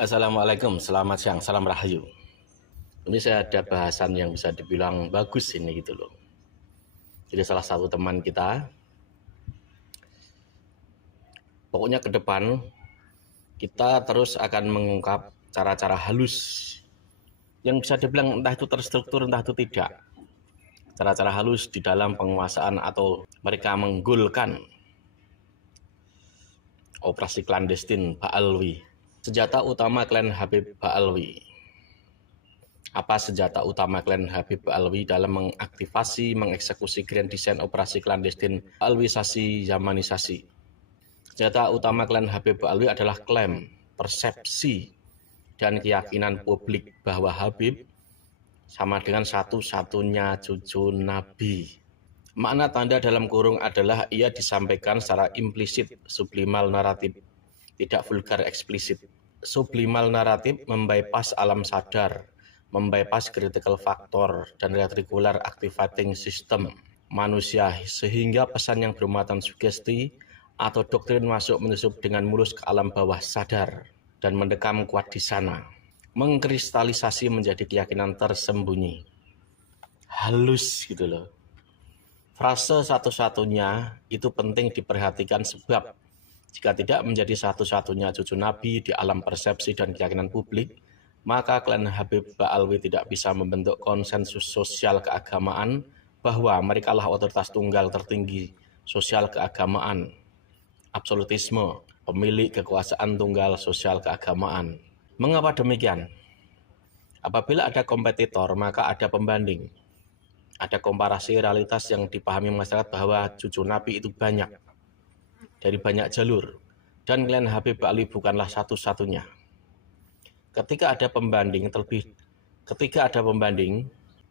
Assalamualaikum, selamat siang, salam rahayu. Ini saya ada bahasan yang bisa dibilang bagus ini gitu loh. Jadi salah satu teman kita, pokoknya ke depan kita terus akan mengungkap cara-cara halus yang bisa dibilang entah itu terstruktur entah itu tidak. Cara-cara halus di dalam penguasaan atau mereka menggulkan operasi klandestin Ba'alwi. Senjata utama klan Habib Ba'alwi. Apa senjata utama klan Habib Ba'alwi dalam mengaktifasi, mengeksekusi grand design operasi klandestin Ba'alwisasi, Zamanisasi? Senjata utama klan Habib Ba'alwi adalah klaim, persepsi, dan keyakinan publik bahwa Habib sama dengan satu-satunya cucu Nabi. Makna tanda dalam kurung adalah ia disampaikan secara implisit, sublimal naratif, tidak vulgar eksplisit. Sublimal naratif membypass alam sadar, membypass critical factor dan reticular activating system manusia, sehingga pesan yang bermuatan sugesti atau doktrin masuk menyusup dengan mulus ke alam bawah sadar dan mendekam kuat di sana, mengkristalisasi menjadi keyakinan tersembunyi. Halus gitu loh. Frase satu-satunya itu penting diperhatikan sebab jika tidak menjadi satu-satunya cucu Nabi di alam persepsi dan keyakinan publik, maka klan Habib Ba'alwi tidak bisa membentuk konsensus sosial keagamaan bahwa mereka lah otoritas tunggal tertinggi sosial keagamaan, absolutisme, pemilik kekuasaan tunggal sosial keagamaan. Mengapa demikian? Apabila ada kompetitor, maka ada pembanding. Ada komparasi realitas yang dipahami masyarakat bahwa cucu Nabi itu banyak, dari banyak jalur, dan klan Habib Ba'alwi bukanlah satu-satunya. Ketika ada pembanding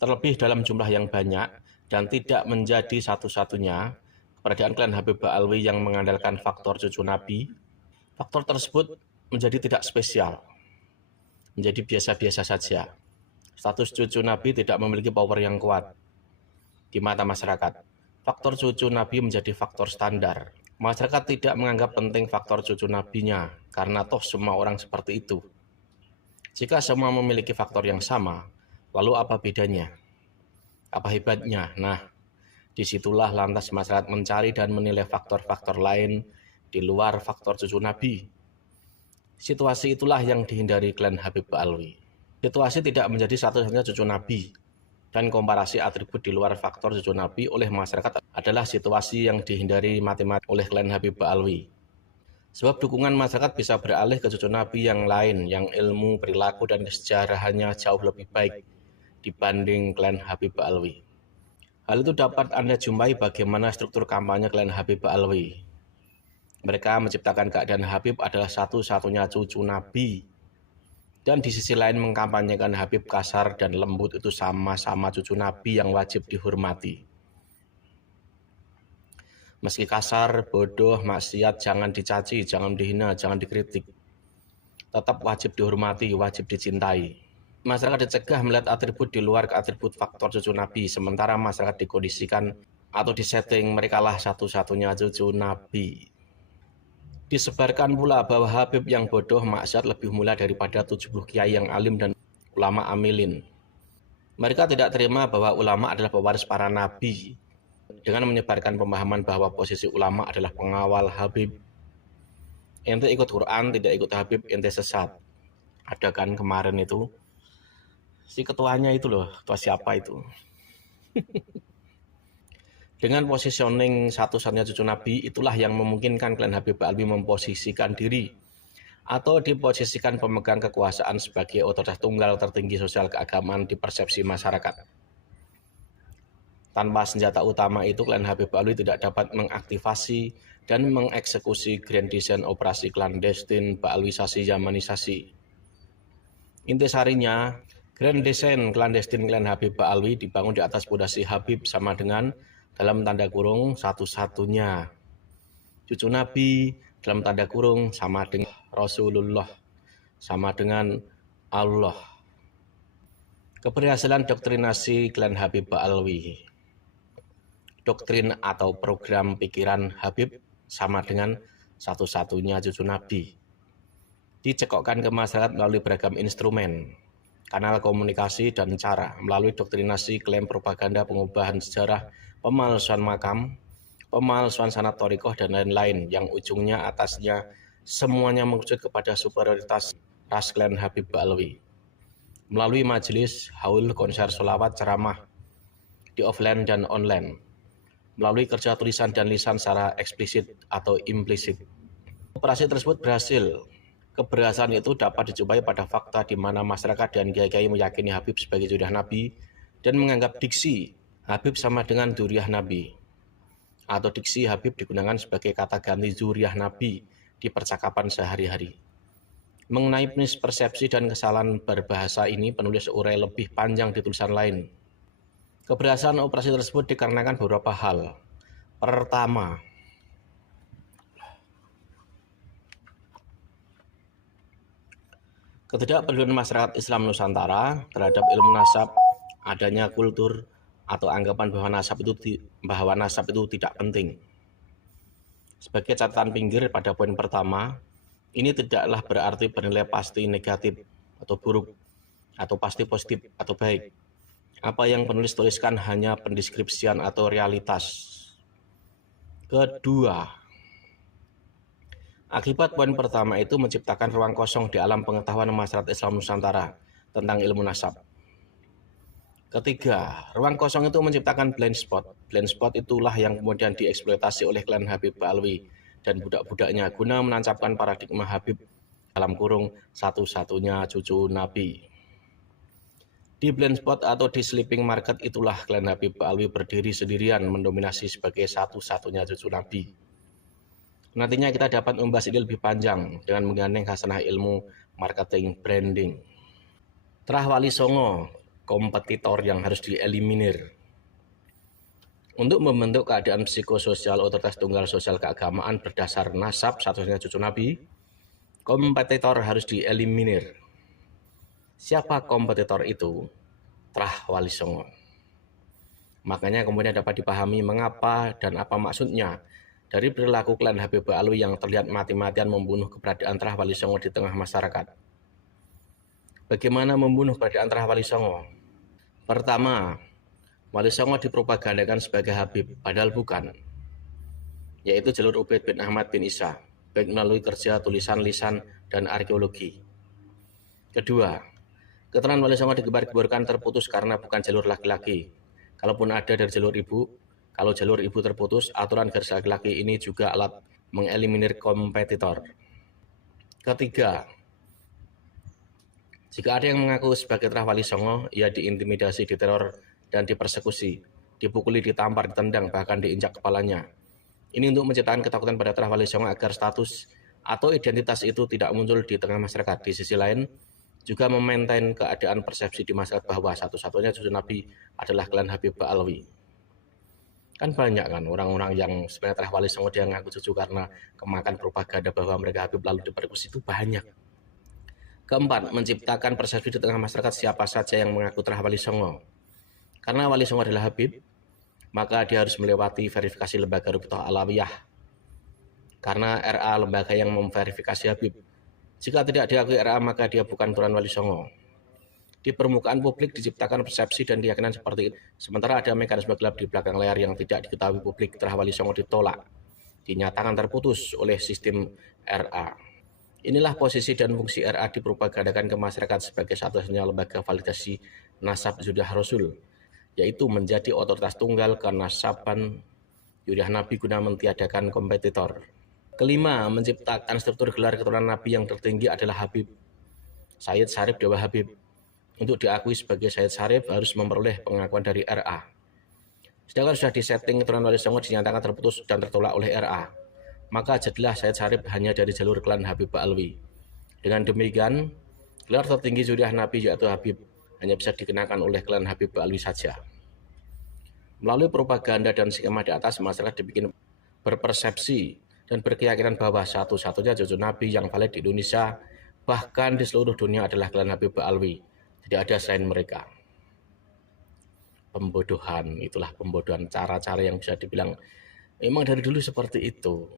terlebih dalam jumlah yang banyak dan tidak menjadi satu-satunya, keberadaan klan Habib Ba'alwi yang mengandalkan faktor cucu Nabi, faktor tersebut menjadi tidak spesial, menjadi biasa-biasa saja. Status cucu Nabi tidak memiliki power yang kuat di mata masyarakat. Faktor cucu Nabi menjadi faktor standar. Masyarakat tidak menganggap penting faktor cucu nabinya, karena toh semua orang seperti itu. Jika semua memiliki faktor yang sama, lalu apa bedanya? Apa hebatnya? Nah, disitulah lantas masyarakat mencari dan menilai faktor-faktor lain di luar faktor cucu Nabi. Situasi itulah yang dihindari klan Habib Ba'alwi. Situasi tidak menjadi satu-satunya cucu Nabi, dan komparasi atribut di luar faktor cucu Nabi oleh masyarakat adalah situasi yang dihindari matematik oleh klan Habib Ba'alwi. Sebab dukungan masyarakat bisa beralih ke cucu Nabi yang lain, yang ilmu, perilaku, dan kesejarahannya jauh lebih baik dibanding klan Habib Ba'alwi. Hal itu dapat Anda jumpai bagaimana struktur kampanye klan Habib Ba'alwi. Mereka menciptakan keadaan Habib adalah satu-satunya cucu Nabi, dan di sisi lain mengkampanyekan Habib kasar dan lembut itu sama-sama cucu Nabi yang wajib dihormati. Meski kasar, bodoh, maksiat, jangan dicaci, jangan dihina, jangan dikritik. Tetap wajib dihormati, wajib dicintai. Masyarakat dicegah melihat atribut di luar atribut faktor cucu Nabi, sementara masyarakat dikondisikan atau disetting merekalah satu-satunya cucu Nabi. Disebarkan pula bahwa Habib yang bodoh maksiat lebih mulia daripada 70 kiai yang alim dan ulama amilin. Mereka tidak terima bahwa ulama adalah pewaris para nabi, dengan menyebarkan pemahaman bahwa posisi ulama adalah pengawal Habib. Ente ikut Quran, tidak ikut Habib, ente sesat. Ada kan kemarin itu, si ketuanya itu loh, ketua siapa itu. Dengan positioning satu-satunya cucu Nabi, itulah yang memungkinkan klan Habib Ba'alwi memposisikan diri atau diposisikan pemegang kekuasaan sebagai otoritas tunggal tertinggi sosial keagamaan di persepsi masyarakat. Tanpa senjata utama itu, klan Habib Ba'alwi tidak dapat mengaktifasi dan mengeksekusi grand design operasi klandestin Ba'alwisasi, Zamanisasi. Intisarinya, grand design klandestin klan Habib Ba'alwi dibangun di atas pondasi Habib sama dengan dalam tanda kurung satu-satunya cucu Nabi, dalam tanda kurung sama dengan Rasulullah, sama dengan Allah. Keberhasilan doktrinasi klan Habib Ba'alwi. Doktrin atau program pikiran Habib sama dengan satu-satunya cucu Nabi. dicekokkan ke masyarakat melalui beragam instrumen, kanal komunikasi dan cara, melalui doktrinasi, klaim propaganda, pengubahan sejarah, pemalsuan makam, pemalsuan sanad thoriqoh, dan lain-lain yang ujungnya atasnya semuanya mengerucut kepada superioritas ras klan Habib Ba'alwi. Melalui majelis, haul, konser, sholawat, ceramah di offline dan online, melalui kerja tulisan dan lisan secara eksplisit atau implisit. Operasi tersebut berhasil. Keberhasilan itu dapat dijumpai pada fakta di mana masyarakat dan kiai-kiai meyakini Habib sebagai zuriat Nabi dan menganggap diksi Habib sama dengan zuriat Nabi, atau diksi Habib digunakan sebagai kata ganti zuriat Nabi di percakapan sehari-hari. Mengenai mispersepsi dan kesalahan berbahasa ini, penulis urai lebih panjang di tulisan lain. Keberhasilan operasi tersebut dikarenakan beberapa hal. Pertama, ketidakpedulian masyarakat Islam Nusantara terhadap ilmu nasab, adanya kultur atau anggapan bahwa nasab itu tidak penting. Sebagai catatan pinggir pada poin pertama, ini tidaklah berarti bernilai pasti negatif atau buruk, atau pasti positif atau baik. Apa yang penulis tuliskan hanya pendeskripsian atau realitas. Kedua, akibat poin pertama itu menciptakan ruang kosong di alam pengetahuan masyarakat Islam Nusantara tentang ilmu nasab. Ketiga, ruang kosong itu menciptakan blind spot. Blind spot itulah yang kemudian dieksploitasi oleh klan Habib Ba'alwi dan budak-budaknya guna menancapkan paradigma Habib dalam kurung satu-satunya cucu Nabi. Di blind spot atau di sleeping market itulah klan Habib Ba'alwi berdiri sendirian mendominasi sebagai satu-satunya cucu Nabi. Nantinya kita dapat membahas ini lebih panjang dengan menggandeng khasanah ilmu marketing branding. Terah Wali Songo, kompetitor yang harus dieliminir. Untuk membentuk keadaan psikososial otoritas tunggal sosial keagamaan berdasar nasab satu-satunya cucu Nabi, kompetitor harus dieliminir. Siapa kompetitor itu? Terah Wali Songo. Makanya kemudian dapat dipahami mengapa dan apa maksudnya dari perilaku klan Habib Ba'alwi yang terlihat mati-matian membunuh keberadaan Terah Wali Songo di tengah masyarakat. Bagaimana membunuh keberadaan Terah Wali Songo? Pertama, Wali Songo dipropagandakan sebagai Habib, padahal bukan, yaitu jalur Ubaid bin Ahmad bin Isa, baik melalui kerja, tulisan, lisan, dan arkeologi. Kedua, keterangan Wali Songo digembar-gemborkan terputus karena bukan jalur laki-laki. Kalaupun ada dari jalur ibu, kalau jalur ibu terputus, aturan garis laki-laki ini juga alat mengeliminir kompetitor. Ketiga, jika ada yang mengaku sebagai Terah Wali Songo, ia diintimidasi, diteror, dan dipersekusi, dipukuli, ditampar, ditendang, bahkan diinjak kepalanya. Ini untuk menciptakan ketakutan pada Terah Wali Songo agar status atau identitas itu tidak muncul di tengah masyarakat. Di sisi lain, juga memaintain keadaan persepsi di masyarakat bahwa satu-satunya cucu Nabi adalah klan Habib Ba'alwi. Kan banyak kan orang-orang yang sebenarnya Terah Wali Songo dia ngaku cucu karena kemakan propaganda bahwa mereka Habib lalu dipersekusi, itu banyak. Keempat, menciptakan persepsi di tengah masyarakat siapa saja yang mengaku Terah Wali Songo. Karena Wali Songo adalah Habib, maka dia harus melewati verifikasi lembaga Rubithah Alawiyah. Karena RA lembaga yang memverifikasi Habib. Jika tidak diakui RA, maka dia bukan turunan Wali Songo. Di permukaan publik diciptakan persepsi dan keyakinan seperti itu. Sementara ada mekanisme gelap di belakang layar yang tidak diketahui publik. Terah Wali Songo ditolak, dinyatakan terputus oleh sistem RA. Inilah posisi dan fungsi RA dipropagandakan ke masyarakat sebagai satu-satunya lembaga validasi nasab zuriat Rasul, yaitu menjadi otoritas tunggal kenasaban zuriat Nabi guna mentiadakan kompetitor. Kelima, menciptakan struktur gelar keturunan Nabi yang tertinggi adalah Habib. Sayyid Syarif Dewa Habib. Untuk diakui sebagai Sayyid Syarif harus memperoleh pengakuan dari RA. Sedangkan sudah disetting keturunan Wali Songo dinyatakan terputus dan tertolak oleh RA, maka jadilah Sayyid Syarif hanya dari jalur klan Habib Ba'alwi. Dengan demikian, gelar tertinggi zuriat Nabi yaitu Habib hanya bisa dikenakan oleh klan Habib Ba'alwi saja. Melalui propaganda dan skema di atas, masyarakat dibikin berpersepsi dan berkeyakinan bahwa satu-satunya cucu Nabi yang valid di Indonesia, bahkan di seluruh dunia adalah klan Habib Ba'alwi. Tidak ada selain mereka. Pembodohan, itulah pembodohan, cara-cara yang bisa dibilang memang dari dulu seperti itu.